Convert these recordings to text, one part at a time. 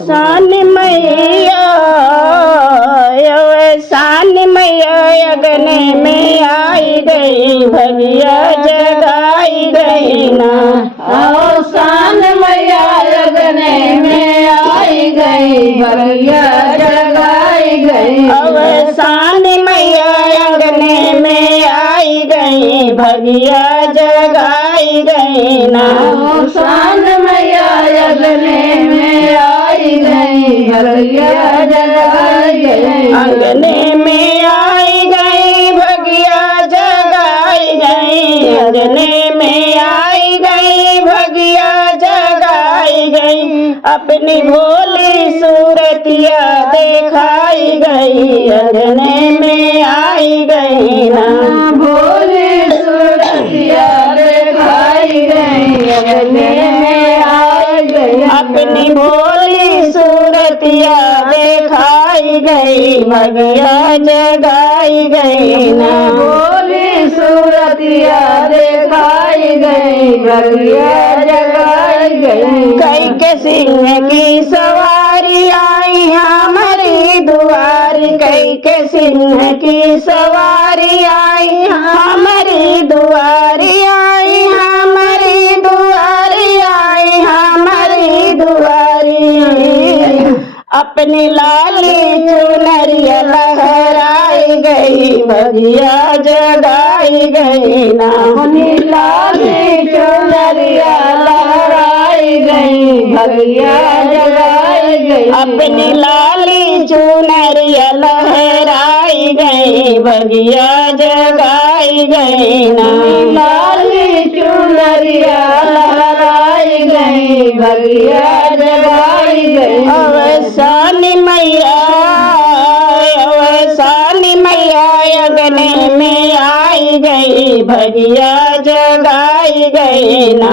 सान मैया सान मैया अगन में आई गई भगिया जगाई गई ना। आओ सान मैया अगन में आई गई भगिया जगाई गई। सान मैया अगन में आई गई भगिया जगाई गई ना। सान मैया अगन में आई गई भगिया जगाई गई। अंगने में आई गई भगिया जगाई गई। अंगने में आई गई भगिया जगाई गई। अपनी भोली सूरतिया दिखाई गई। अंगने में आई गई ना। भोली सूरतिया दिखाई गई। अंगने में आई गई। अपनी भोली सूरतिया दिखाई गई भगिया जगाई गई ना। भोली सूरतिया दिखाई गई भगिया जगाई गई। कई के सिंह की सवारी आई हमारी दुआरी। कई के सिंह की सवारी आई हमारी दुआरी आई हमारी दुआरी आई हमारी दुआरी। अपनी लाली चुनरिया लहराई गई भगिया जगाई गई ना। अपनी लाली चुनरिया लहराई गई भगिया जगाई गई। अपनी लाली चुनरिया लहराई गई भगिया जगाई गई ना। लाली चुनरिया लहराई गई भगिया जगाई गई। सान मैया अगने में आई गई भगिया जगाई गई ना।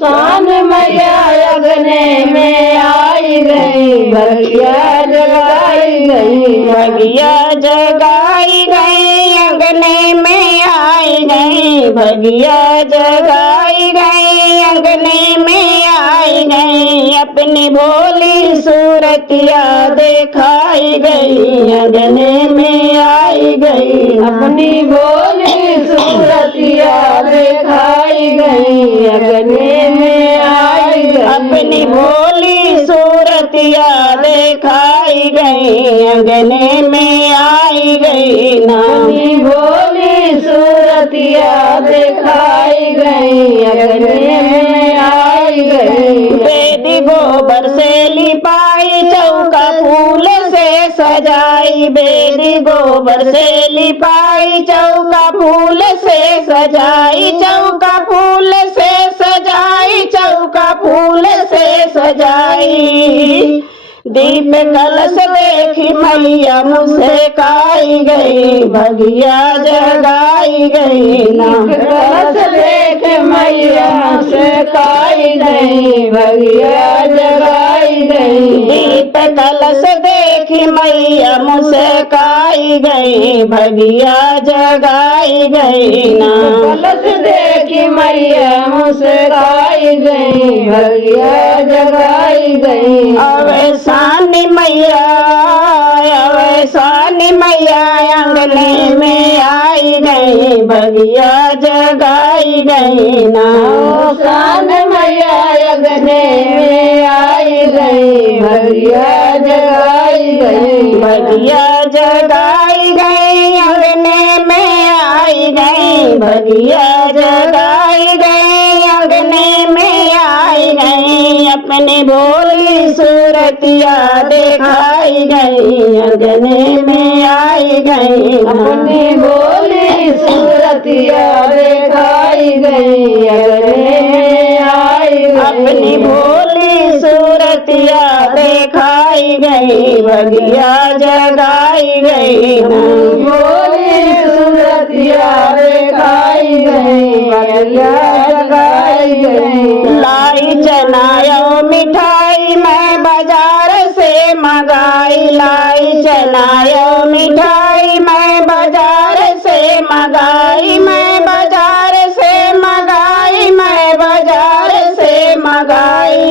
सान मैया अगने में आई गई भगिया जगाई गई। भगिया जगाई गई अंगने में आई गई। भगिया जगाई गई अंगने में आई गई। अपनी भोली सूरतिया दिखाई गई अंगने में आई गई। अपनी भोली सूरतिया दिखाई गई अंगने में आई गई। अपनी भोली सूरतिया दिखाई गई अंगने में आई गई ना। अपनी भोली सूरतिया दिखाई गई अंगने में आई गई। बेदी गोबर से लिपाई चौका फूल से सजाई। बेदी गोबर से लिपाई चौका फूल से सजाई। चौका फूल से सजाई चौका फूल से सजाई। दीप कलश देखी मैया मुस्काई गई भगिया जगाई गई ना। कलश देख मैया मुस्काई गई भगिया जगाई गई। दीप कलश देखी मैया मुस्काई गई भगिया जगाई गई ना। कलश देखी मैया मुस्काई गई भगिया जगाई गई। सान मैया अंगने में आई गई भगिया जगाई गई ना। सान मैया अगने में आई गई भगिया जगाई गई। भगिया जगाई गई अंगने में आई गई। भगिया जगाई गई अंगने में आई गई। अपनी भोली सूरतिया दिखाई गई अंगने में आई गई। अपनी भोली सूरतिया दिखाई गई अंगने में आई गई। अपनी भोली सूरतिया दिखाई गई भगिया जगाई गई ना। भोली सूरतिया दिखाई गई भगिया जगाई गई। लाई चनायो मिठाई मैं बाजार से मंगाई। लाई चनायो मिठाई मैं बाजार से मंगाई। मैं बाजार से मंगाई मैं बाजार से मंगाई।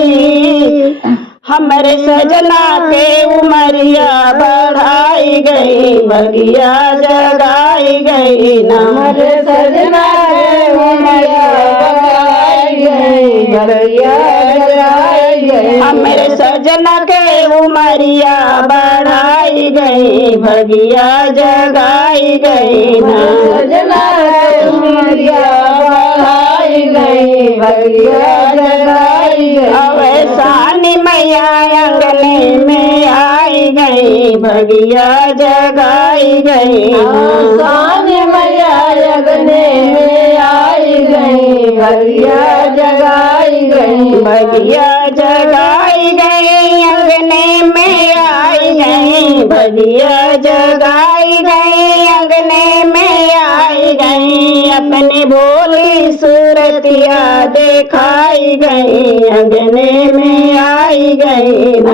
हमरे सजना के उमरिया बढ़ाई गई भगिया जगाई गई ना। हमरे सजना के उमरिया बढ़ाई गई भगिया जगाई गई। हमरे सजना के उमरिया बढ़ाई गई भगिया जगाई गई ना। सजना के उमरिया बढ़ाई गई भगिया जगाई गई। अवसानी मैया अंगने में आई गई भगिया जगाई गई। सानी मैया अगने में आई गई भगिया जगाई गई। भगिया जगाई गई अंगने में आई गई भगिया जगाई गई अंगने में आई गई। अपनी भोली सूरतिया दिखाई गई अंगने में आई गई ना।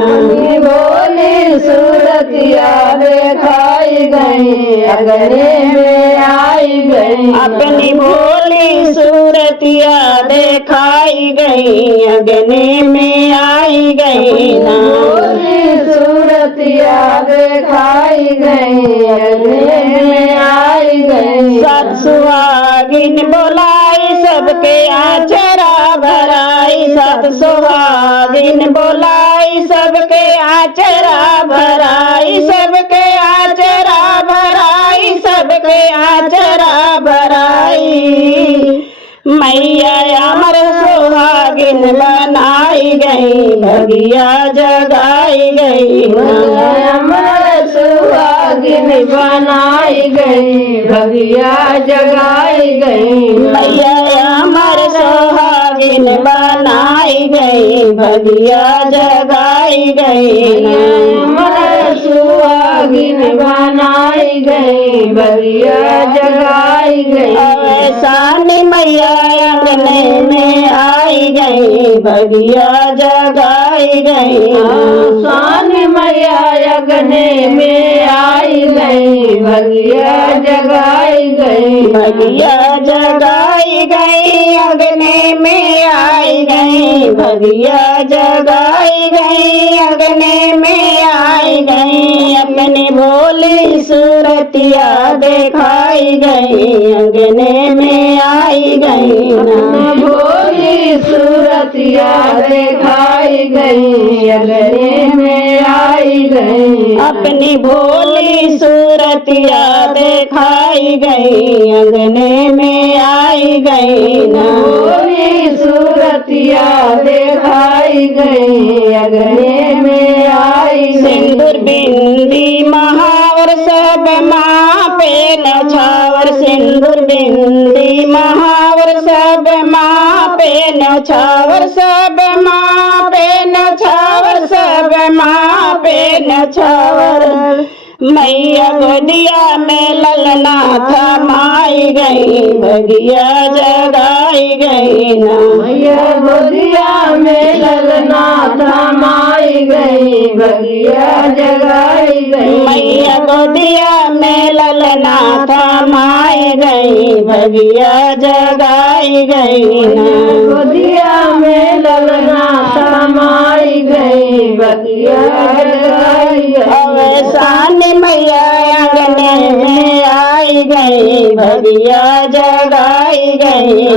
बोली सूरतिया दिखाई गई अगने में आई गई। अपनी भोली सूरतिया दिखाई गई अंगने में आई गई ना। बोली सूरतिया दिखाई गई अगने में आई गई। सात सुहागिन बोलाई सबके आचरा भराई। सात सुहागिन बोलाई सबके आचरा भराई। सबके आचरा भराई सबके आचरा भराई। मैया अमर सुहागिन बनाई गई भगिया जगाई गई अमर सुहागिन बनाई गई भगिया जगाई गई। मैया अमर सुहागिन बनाई गई भगिया जगाई गई अमर सुहागिन बनाई गई भगिया जगाई गई। अवसानी मैया अंगने में आई गई भगिया जगाई गई। सानी मैया अगने में आई गई भगिया जगाई गई। भगिया जगाई गई अंगने में आई गई भगिया जगाई गई अंगने में आई गई। अपनी भोली सूरतिया दिखाई गई अंगने में आई गई ना। भोली सूरतिया दिखाई गई अगने में आई गई। अपनी भोली सूरतिया दिखाई गई अंगने में आई गई ना। भोली सूरतिया दिखाई गई अगने में आई। सिंदूर बिंदी महावर सब माँ पे नछावर। सिंदूर बिंदी महावर सब माँ पे नछावर। सब माँ पे नछावर सब माँ पे नछावर। मैया गोदिया में ललना थमाई गई भगिया जगाई गई ना। मैया गोदिया में ललना थमाई गई भगिया जगाई गई। मैया गोदिया में ललना थमाई गई भगिया जगाई गई ना। गोदिया में ललना थमाई गई भगिया जगाई गई। अवसानी मैया अंगने में आई गई भगिया जगाई गई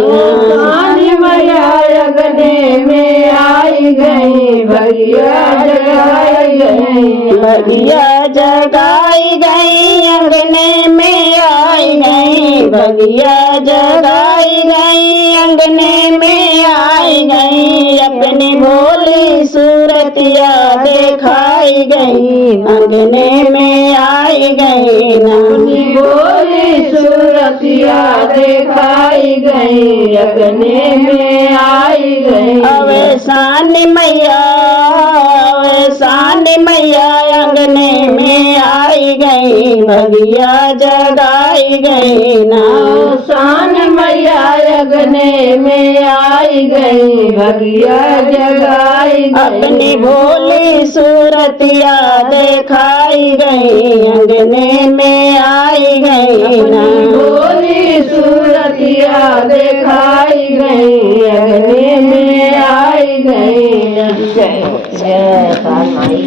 सानी मैया अगने में आई गई भगिया जगाई गई। भगिया जगाई गई अंगने में आई गई भगिया जगाई गई अंगने में आई गई। अपनी भोली सूरतिया दिखाई गई अंगने में आई गई ना। भोली सूरतिया दिखाई गई अगने में आई गई। अवसानी मैया अंगने में आई गई भगिया जगाई गई ना। सान मैया अगने में आई गई भगिया जगाई गई। अपनी भोली सूरतिया दिखाई गई अंगने में आई गई ना। भोली सूरतिया दिखाई गई अगने में आई गई। जय जय काल माई